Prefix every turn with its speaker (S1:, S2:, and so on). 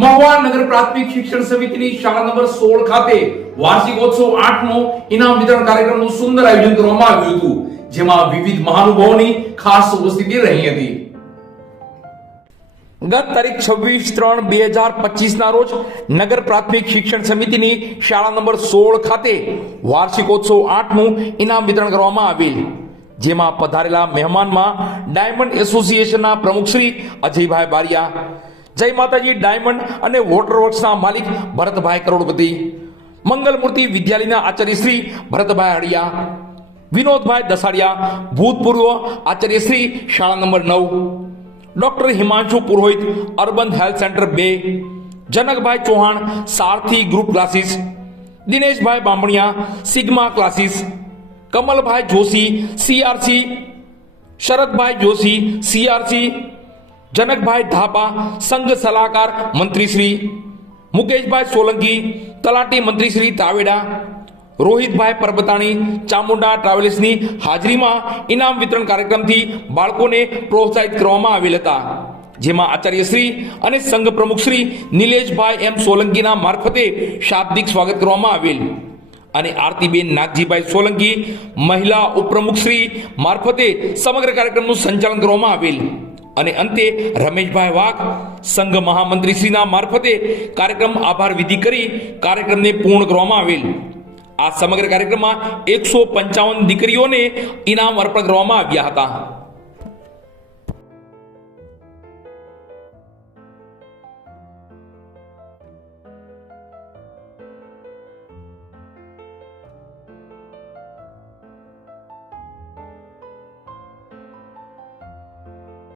S1: મહુવા નગર પ્રાથમિક શિક્ષણ સમિતિની શાળા નંબર સોળ ખાતે વાર્ષિકોત્સવ આઠ નો ઇનામ વિતરણ કાર્યક્રમનું સુંદર આયોજન કરવામાં આવ્યું હતું, જેમાં વિવિધ મહાનુભાવોની ખાસ ઉપસ્થિતિ રહી હતી. ગત તારીખ છવ્વીસ ત્રણ બે હજાર પચીસ ના રોજ નગર પ્રાથમિક શિક્ષણ સમિતિની શાળા નંબર સોળ ખાતે વાર્ષિકોત્સવ આઠનું ઇનામ વિતરણ કરવામાં આવેલ, જેમાં પધારેલા મહેમાનમાં ડાયમંડ એસોસિએશનના પ્રમુખ શ્રી અજયભાઈ બારિયા જય માતાજી, ડાયમંડ અને વોટર વર્ક્સના માલિક ભરતભાઈ કરોડપતિ. મંગલમૂર્તિ વિદ્યાલયના આચાર્ય શ્રી ભરતભાઈ હડિયા વિનોદભાઈ દસાડિયા, ભૂતપૂર્વ આચાર્ય શ્રી શાળા નંબર નવ, doctor Himanshu Purohit, urban health centre બે, Janakbhai Chauhan, Sarathi group classes, Dineshbhai Bamaniya, sigma classes, Kamalbhai Joshi, CRC, Sharadbhai Joshi, CRC Janakbhai Dhapa, સંઘ સલાહકાર મંત્રીશ્રી મુકેશભાઈ સોલંકી, તલાટી મંત્રીશ્રી તાવેડા, રોહિતભાઈ પરબતાણી, ચામુંડા ટ્રાવેલ્સની હાજરીમાં ઇનામ વિતરણ કાર્યક્રમથી બાળકોને પ્રોત્સાહિત કરવામાં આવેલ હતા. જેમાં આચાર્યશ્રી અને સંઘ પ્રમુખશ્રી નિલેશભાઈ એમ સોલંકીના મારફતે શાબ્દિક સ્વાગત કરવામાં આવેલ. અને આરતીબેન નાગજીભાઈ સોલંકી, મહિલા ઉપપ્રમુખશ્રી મારફતે સમગ્ર કાર્યક્રમનું સંચાલન કરવામાં આવેલ. અને અંતે રમેશભાઈ વાઘ સંઘ મહામંત્રીશ્રીના મારફતે કાર્યક્રમ આભાર વિધિ કરી કાર્યક્રમને પૂર્ણ કરવામાં આવેલ. આ સમગ્ર કાર્યક્રમમાં એકસો પંચાવન દીકરીઓને ઇનામ અર્પણ કરવામાં આવ્યા હતા.